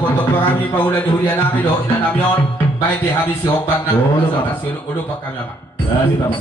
foto kami paulan di hulian nami do ina namion baik dihabisi obat na presentasi udah pak kami apa Ya, kita apa?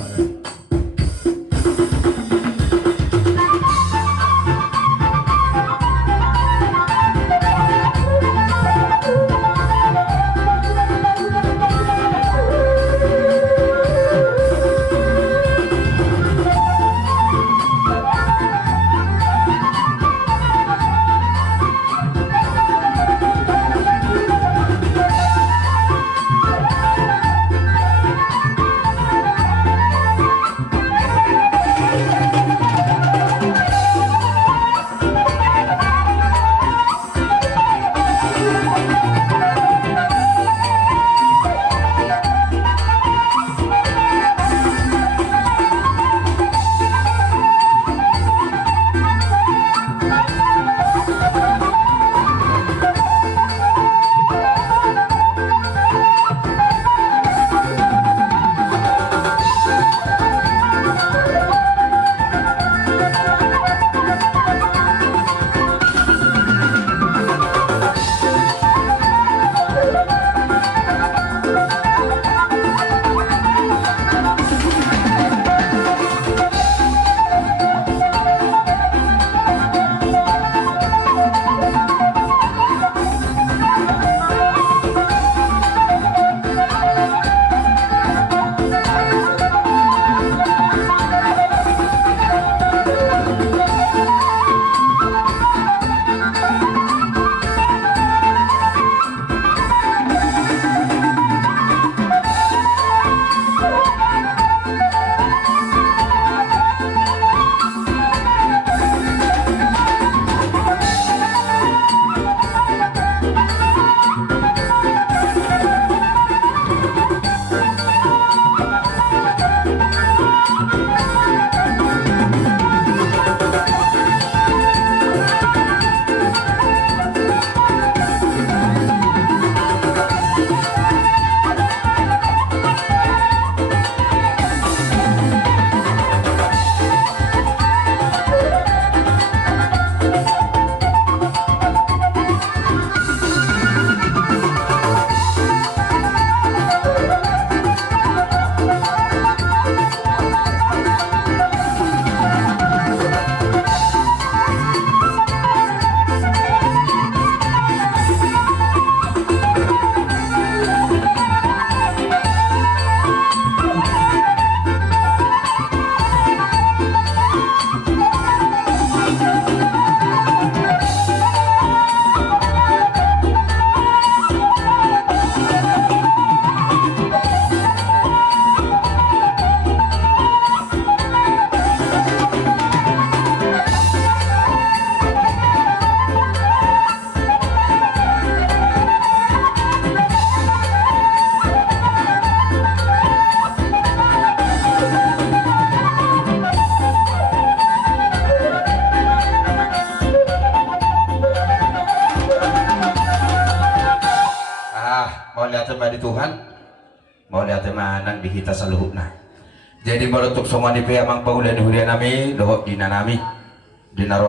Tuhan mau lihat manang dihita sa luhuk na jadi merutuk semua di pihak mang paulan di hulian nami lohok dina nami dinaro